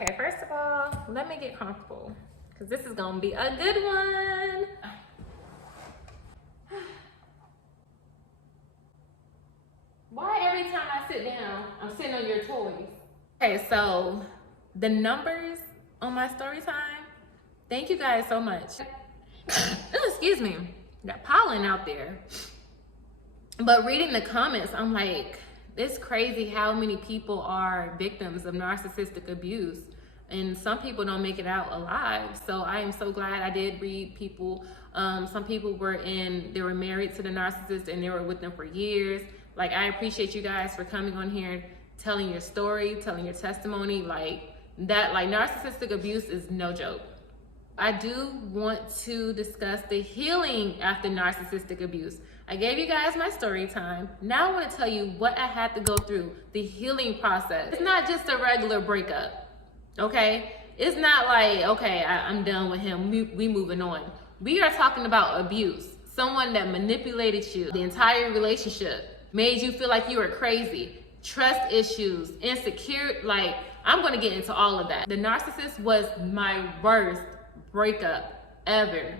Okay, first of all, let me get comfortable because this is gonna be a good one. Why every time I sit down, I'm sitting on your toys? Okay, so the numbers on my story time, thank you guys so much. Excuse me, got pollen out there. But reading the comments, I'm like, it's crazy how many people are victims of narcissistic abuse, and some people don't make it out alive. So I am so glad I did read people. Some people they were married to the narcissist and they were with them for years. Like, I appreciate you guys for coming on here, telling your story, telling your testimony. Like narcissistic abuse is no joke. I do want to discuss the healing after narcissistic abuse. I gave you guys my story time. Now I want to tell you what I had to go through, the healing process. It's not just a regular breakup, okay? It's not like, okay, I'm done with him, we moving on. We are talking about abuse. Someone that manipulated you, the entire relationship, made you feel like you were crazy, trust issues, insecure. Like, I'm gonna get into all of that. The narcissist was my worst breakup ever.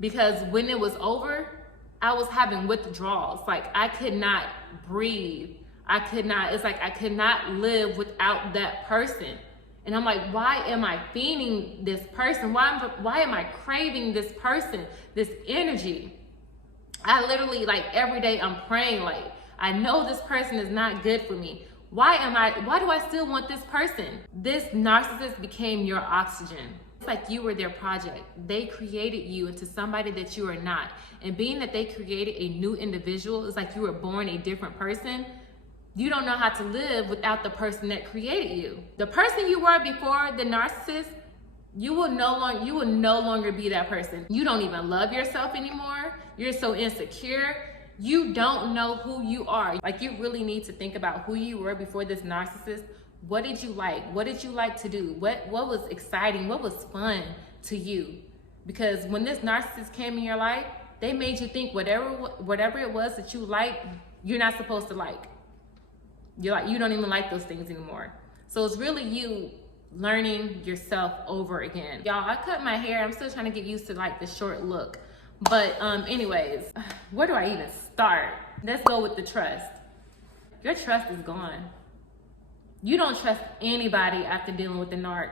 Because when it was over, I was having withdrawals. Like, I could not breathe. It's like I could not live without that person. And I'm like, why am I fiending this person? Why am I craving this person, this energy? I literally, like, every day I'm praying, like, I know this person is not good for me. Why do I still want this person? This narcissist became your oxygen. It's like you were their project. They created you into somebody that you are not. And being that they created a new individual, it's like you were born a different person. You don't know how to live without the person that created you. The person you were before the narcissist, you will no longer be that person. You don't even love yourself anymore. You're so insecure. You don't know who you are. Like, you really need to think about who you were before this narcissist. What did you like? What did you like to do? What was exciting? What was fun to you? Because when this narcissist came in your life, they made you think whatever it was that you liked, you're not supposed to like. You don't even like those things anymore. So it's really you learning yourself over again. Y'all, I cut my hair. I'm still trying to get used to, like, the short look. But anyways, where do I even start? Let's go with the trust. Your trust is gone. You don't trust anybody after dealing with the narc.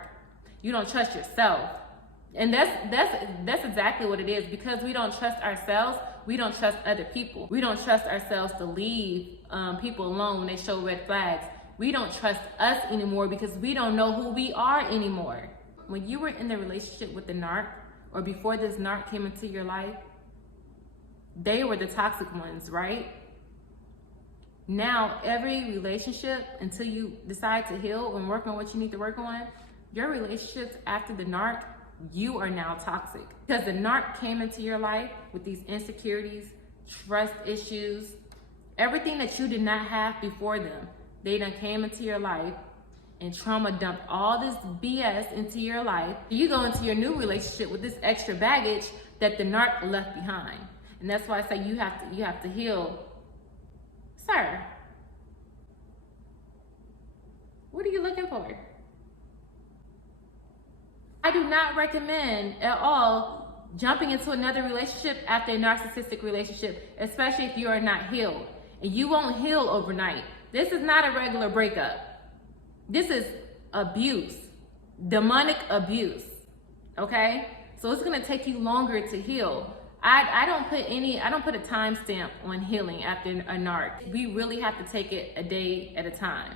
You don't trust yourself. And that's exactly what it is. Because we don't trust ourselves, we don't trust other people. We don't trust ourselves to leave people alone when they show red flags. We don't trust us anymore because we don't know who we are anymore. When you were in the relationship with the narc, or before this narc came into your life, they were the toxic ones, right? Now, every relationship, until you decide to heal and work on what you need to work on, your relationships after the narc, you are now toxic. Because the narc came into your life with these insecurities, trust issues, everything that you did not have before them. They done came into your life and trauma dumped all this BS into your life. You go into your new relationship with this extra baggage that the narc left behind. And that's why I say you have to heal. Sir, what are you looking for? I do not recommend at all jumping into another relationship after a narcissistic relationship, especially if you are not healed. And you won't heal overnight. This is not a regular breakup. This is abuse, demonic abuse, okay? So it's gonna take you longer to heal. I don't put a timestamp on healing after a narc. We really have to take it a day at a time.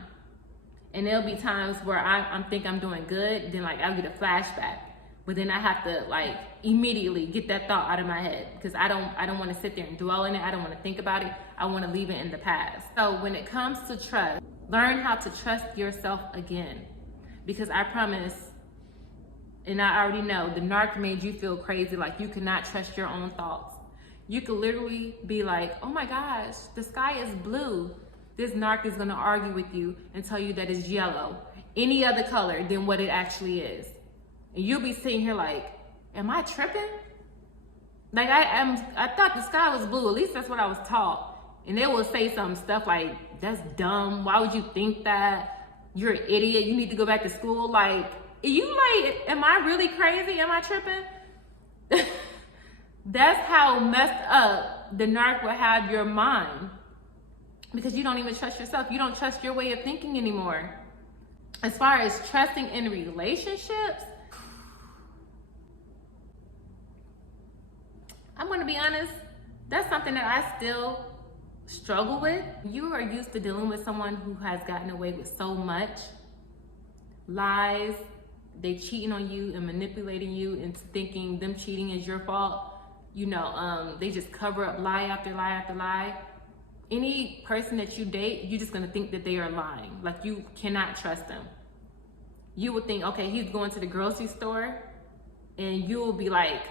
And there'll be times where I think I'm doing good, then, like, I'll get a flashback. But then I have to, like, immediately get that thought out of my head because I don't want to sit there and dwell in it. I don't want to think about it. I want to leave it in the past. So when it comes to trust, learn how to trust yourself again. Because I promise, and I already know, the narc made you feel crazy, like you cannot trust your own thoughts. You could literally be like, oh my gosh, the sky is blue. This narc is gonna argue with you and tell you that it's yellow, any other color than what it actually is. And you'll be sitting here like, am I tripping? Like, I thought the sky was blue, at least that's what I was taught. And they will say some stuff like, that's dumb, why would you think that? you're an idiot, you need to go back to school. Like, am I really crazy? Am I tripping? That's how messed up the narc will have your mind, because you don't even trust yourself. You don't trust your way of thinking anymore. As far as trusting in relationships, I'm gonna be honest, that's something that I still struggle with. You are used to dealing with someone who has gotten away with so much lies. They cheating on you and manipulating you into thinking them cheating is your fault. They just cover up lie after lie after lie. Any person that you date, you're just gonna think that they are lying. Like, you cannot trust them. You would think, okay, he's going to the grocery store, and you will be like,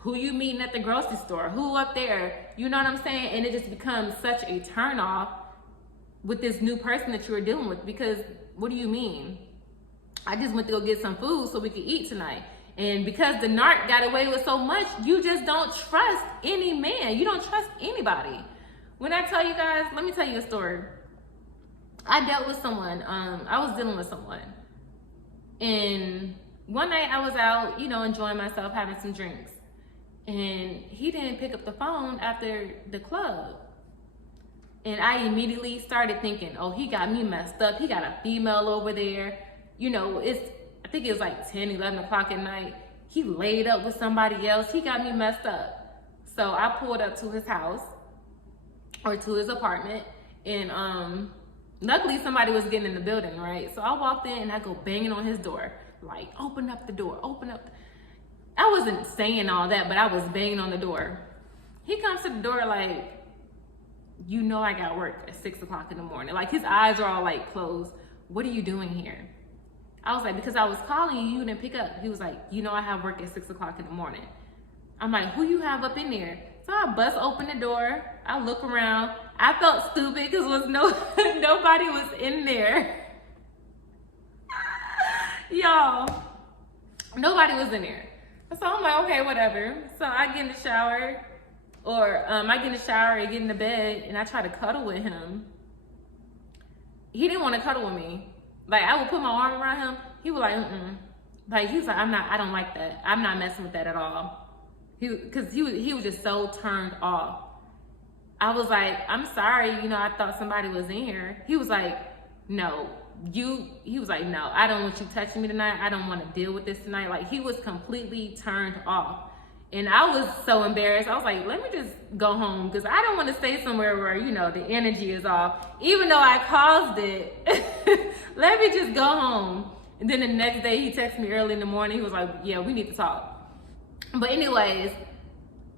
who you meeting at the grocery store? Who up there? You know what I'm saying? And it just becomes such a turn off with this new person that you are dealing with, because what do you mean? I just went to go get some food so we could eat tonight. And because the narc got away with so much, you just don't trust any man. You don't trust anybody. When I tell you guys, let me tell you a story. I dealt with someone, I was dealing with someone. And one night I was out, enjoying myself, having some drinks. And he didn't pick up the phone after the club. And I immediately started thinking, oh, he got me messed up. He got a female over there. I think it was like 10, 11 o'clock at night. He laid up with somebody else. He got me messed up. So I pulled up to his house, or to his apartment, and luckily somebody was getting in the building, right? So I walked in and I go banging on his door, like, open up the door, open up. I wasn't saying all that, but I was banging on the door. He comes to the door like, I got work at 6 o'clock in the morning. Like, his eyes are all like closed. What are you doing here? I was like, because I was calling you, you didn't pick up. He was like, I have work at 6 o'clock in the morning. I'm like, who you have up in there? So I bust open the door. I look around. I felt stupid because nobody was in there. Y'all, nobody was in there. So I'm like, okay, whatever. So I get in the shower, and get in the bed, and I try to cuddle with him. He didn't want to cuddle with me. Like, I would put my arm around him. He was like, Like, he was like, I don't like that. I'm not messing with that at all. Because he was just so turned off. I was like, I'm sorry, I thought somebody was in here. He was like, no, he was like, no, I don't want you touching me tonight. I don't want to deal with this tonight. Like, he was completely turned off. And I was so embarrassed. I was like, let me just go home, because I don't want to stay somewhere where, the energy is off. Even though I caused it, let me just go home. And then the next day he texted me early in the morning. He was like, yeah, we need to talk. But anyways,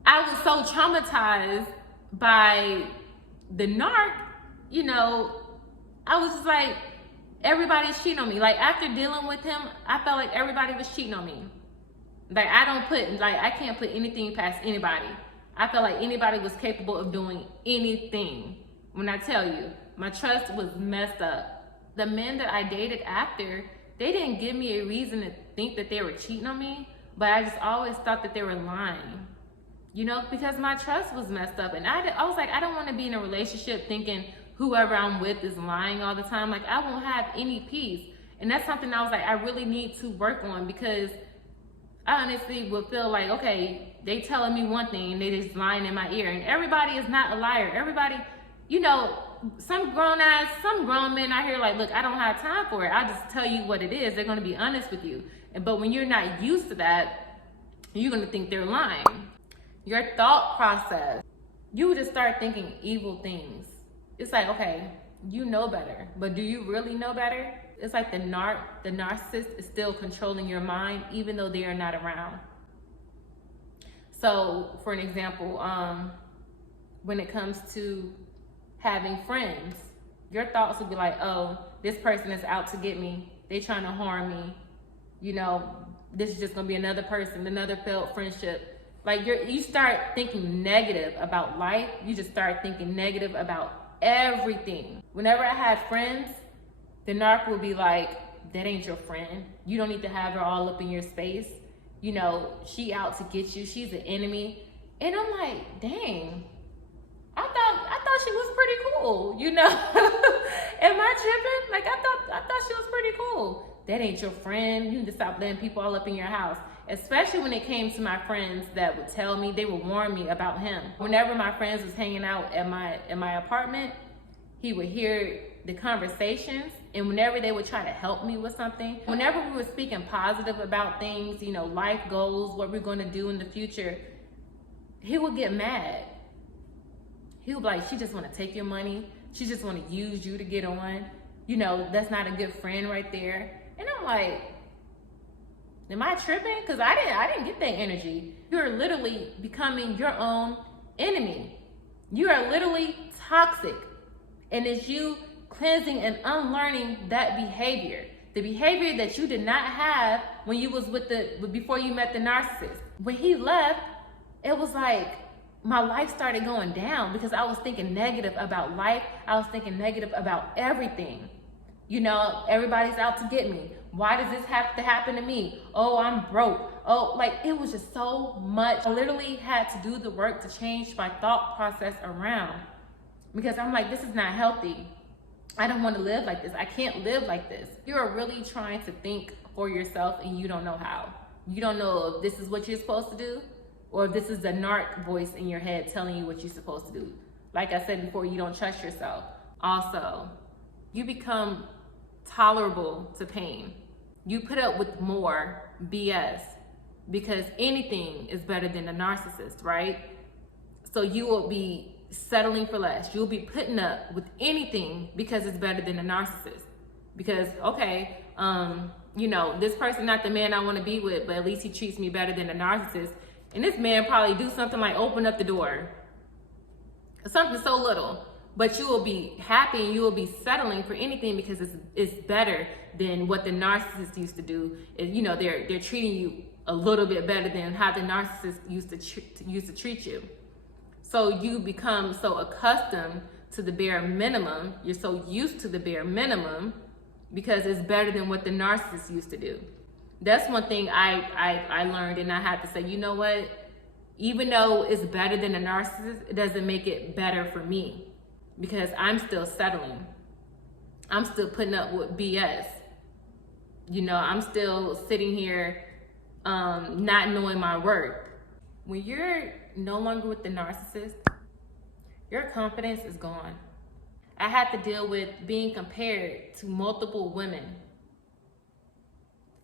I was so traumatized by the narc, I was just like, everybody's cheating on me. Like, after dealing with him, I felt like everybody was cheating on me. Like, I can't put anything past anybody. I felt like anybody was capable of doing anything. When I tell you, my trust was messed up. The men that I dated after, they didn't give me a reason to think that they were cheating on me, but I just always thought that they were lying, because my trust was messed up. And I was like, I don't want to be in a relationship thinking whoever I'm with is lying all the time. Like, I won't have any peace. And that's something I was like, I really need to work on, because I honestly would feel like, okay, they telling me one thing, they just lying in my ear. And everybody is not a liar. Everybody, some grown men out here like, look, I don't have time for it. I'll just tell you what it is. They're going to be honest with you. But when you're not used to that, you're going to think they're lying. Your thought process, you would just start thinking evil things. It's like, okay, you know better, but do you really know better? It's like the narcissist is still controlling your mind, even though they are not around. So, for an example, when it comes to having friends, your thoughts would be like, oh, this person is out to get me. They trying to harm me. This is just gonna be another person, another failed friendship. Like, you start thinking negative about life. You just start thinking negative about everything. Whenever I had friends, the narc will be like, that ain't your friend. You don't need to have her all up in your space. She out to get you. She's an enemy. And I'm like, dang, I thought she was pretty cool, Am I tripping? Like, I I thought she was pretty cool. That ain't your friend. You need to stop letting people all up in your house. Especially when it came to my friends that would tell me, they would warn me about him. Whenever my friends was hanging out at my apartment, he would hear the conversations, and whenever they would try to help me with something, whenever we were speaking positive about things, you know, life goals, what we're going to do in the future, he would get mad. He would be like, she just want to take your money. She just want to use you to get on. You know, that's not a good friend right there. And I'm like, am I tripping? Because I didn't get that energy. You're literally becoming your own enemy. You are literally toxic. And it's you cleansing and unlearning that behavior. The behavior that you did not have when you was before you met the narcissist. When he left, it was like my life started going down because I was thinking negative about life. I was thinking negative about everything. You know, everybody's out to get me. Why does this have to happen to me? Oh, I'm broke. Oh, like it was just so much. I literally had to do the work to change my thought process around because I'm like, this is not healthy. I don't want to live like this. I can't live like this. You're really trying to think for yourself and you don't know how. You don't know if this is what you're supposed to do or if this is the narc voice in your head telling you what you're supposed to do. Like I said before, you don't trust yourself. Also, you become tolerable to pain. You put up with more BS because anything is better than a narcissist, right? So you will be settling for less. You'll be putting up with anything because it's better than a narcissist. Because, okay, you know, this person not the man I want to be with, but at least he treats me better than a narcissist. And this man probably do something like open up the door. Something so little. But you will be happy and you will be settling for anything because it's better than what the narcissist used to do. You know, they're treating you a little bit better than how the narcissist used to treat you. So you become so accustomed to the bare minimum. You're so used to the bare minimum because it's better than what the narcissist used to do. That's one thing I learned, and I had to say, you know what? Even though it's better than a narcissist, it doesn't make it better for me. Because I'm still settling. I'm still putting up with BS. You know, I'm still sitting here not knowing my worth. When you're no longer with the narcissist, your confidence is gone. I had to deal with being compared to multiple women.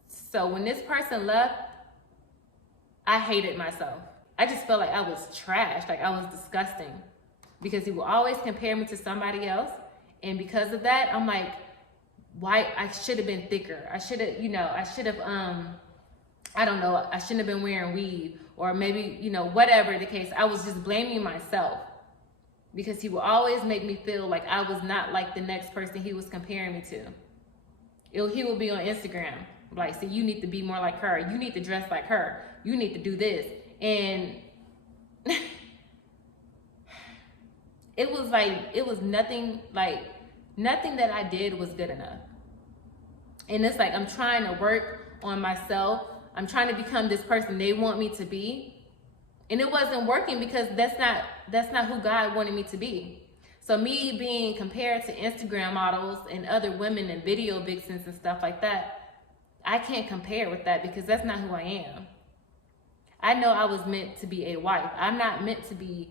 So when this person left, I hated myself. I just felt like I was trash, like I was disgusting. Because he will always compare me to somebody else. And because of that, I'm like, why? I should have been thicker. I should have, I don't know, I shouldn't have been wearing weave. Or maybe, you know, whatever the case. I was just blaming myself. Because he will always make me feel like I was not like the next person he was comparing me to. He will be on Instagram. Like, see, you need to be more like her. You need to dress like her. You need to do this. And it was nothing that I did was good enough. And it's like, I'm trying to work on myself. I'm trying to become this person they want me to be. And it wasn't working because that's not who God wanted me to be. So me being compared to Instagram models and other women and video vixens and stuff like that, I can't compare with that because that's not who I am. I know I was meant to be a wife. I'm not meant to be,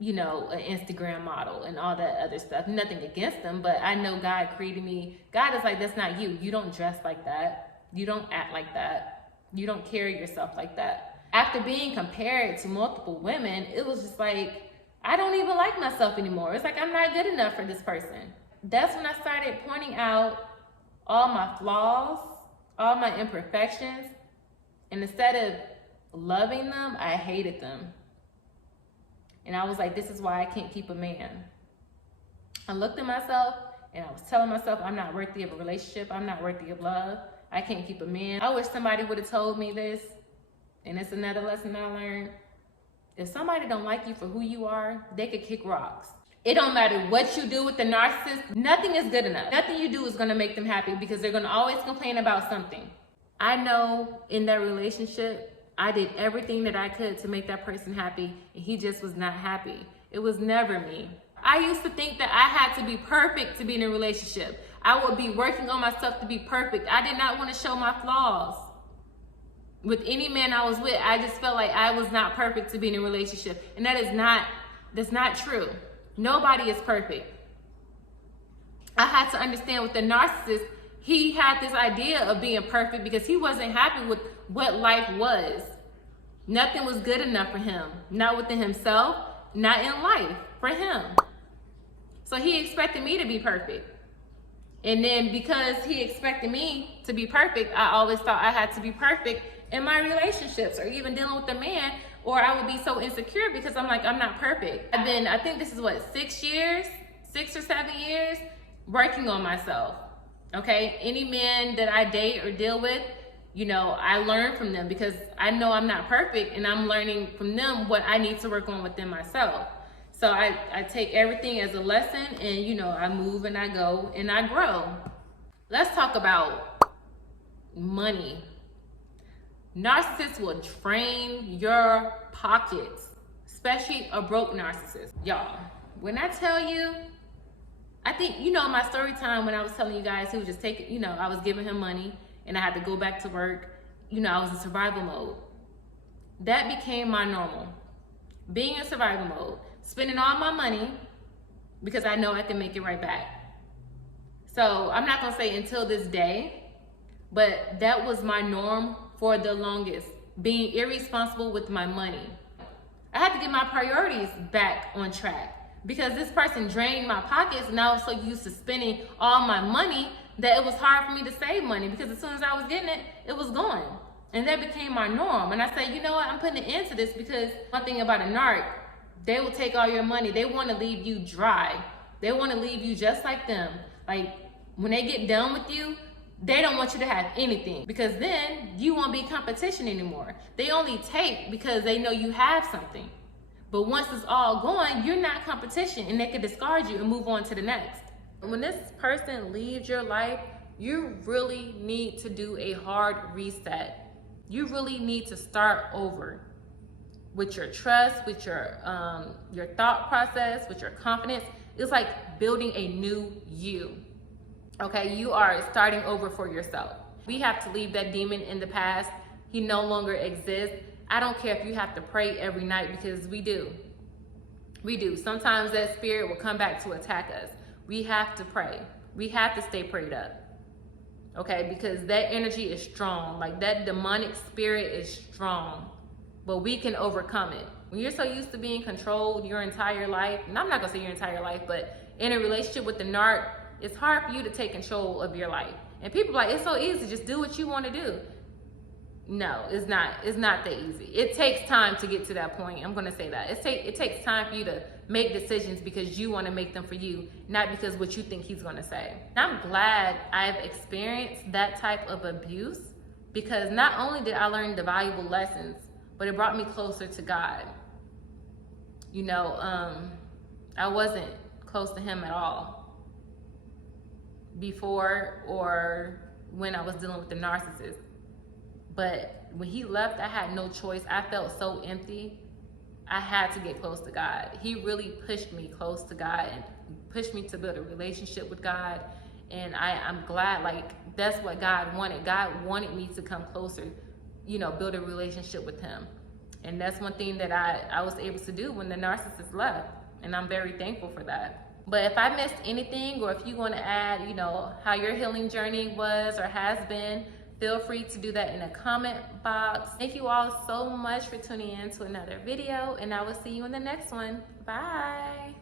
you know, an Instagram model and all that other stuff. Nothing against them, but I know God created me. God is like, that's not you. You don't dress like that. You don't act like that. You don't carry yourself like that. After being compared to multiple women, it was just like, I don't even like myself anymore. It's like, I'm not good enough for this person. That's when I started pointing out all my flaws, all my imperfections. And instead of loving them, I hated them. And I was like, this is why I can't keep a man. I looked at myself and I was telling myself, I'm not worthy of a relationship. I'm not worthy of love. I can't keep a man. I wish somebody would have told me this. And it's another lesson I learned. If somebody don't like you for who you are, they could kick rocks. It don't matter what you do with the narcissist. Nothing is good enough. Nothing you do is going to make them happy because they're going to always complain about something. I know in that relationship, I did everything that I could to make that person happy, and he just was not happy. It was never me. I used to think that I had to be perfect to be in a relationship. I would be working on myself to be perfect. I did not want to show my flaws. With any man I was with, I just felt like I was not perfect to be in a relationship. And that's not true. Nobody is perfect. I had to understand with the narcissist, he had this idea of being perfect because he wasn't happy with what life was. Nothing was good enough for him. Not within himself, not in life for him. So he expected me to be perfect. And then because he expected me to be perfect, I always thought I had to be perfect in my relationships or even dealing with a man, or I would be so insecure because I'm like, I'm not perfect. I've been, I think this is what, 6 or 7 years working on myself. Okay, any man that I date or deal with, you know, I learn from them because I know I'm not perfect, and I'm learning from them what I need to work on within myself. So I take everything as a lesson, and you know, I move and I go and I grow. Let's talk about money. Narcissists will drain your pockets, especially a broke narcissist. Y'all, when I tell you, I think, you know, my story time when I was telling you guys, he was just taking, you know, I was giving him money and I had to go back to work. You know, I was in survival mode. That became my normal. Being in survival mode, spending all my money because I know I can make it right back. So I'm not gonna say until this day, but that was my norm for the longest, being irresponsible with my money. I had to get my priorities back on track because this person drained my pockets, and I was so used to spending all my money that it was hard for me to save money because as soon as I was getting it, it was gone. And that became my norm. And I said, you know what, I'm putting an end to this because one thing about a narc, they will take all your money. They want to leave you dry. They want to leave you just like them. Like when they get done with you, they don't want you to have anything because then you won't be competition anymore. They only take because they know you have something. But once it's all gone, you're not competition, and they can discard you and move on to the next. When this person leaves your life, you really need to do a hard reset. You really need to start over with your trust, with your thought process, with your confidence. It's like building a new you. Okay, you are starting over for yourself. We have to leave that demon in the past. He no longer exists. I don't care if you have to pray every night, because we do. We do. Sometimes that spirit will come back to attack us. We have to pray. We have to stay prayed up. Okay, because that energy is strong. Like that demonic spirit is strong, but we can overcome it. When you're so used to being controlled your entire life, and I'm not gonna say your entire life, but in a relationship with the narc, it's hard for you to take control of your life. And people are like, it's so easy, just do what you want to do. No, it's not that easy. It takes time to get to that point. I'm going to say that. It takes time for you to make decisions because you want to make them for you, not because what you think he's going to say. And I'm glad I've experienced that type of abuse, because not only did I learn the valuable lessons, but it brought me closer to God. You know, I wasn't close to him at all before or when I was dealing with the narcissist. But when he left, I had no choice. I felt so empty. I had to get close to God. He really pushed me close to God and pushed me to build a relationship with God. And I'm glad, like, that's what God wanted. God wanted me to come closer, you know, build a relationship with him. And that's one thing that I was able to do when the narcissist left. And I'm very thankful for that. But if I missed anything, or if you want to add, you know, how your healing journey was or has been, feel free to do that in the comment box. Thank you all so much for tuning in to another video, and I will see you in the next one. Bye.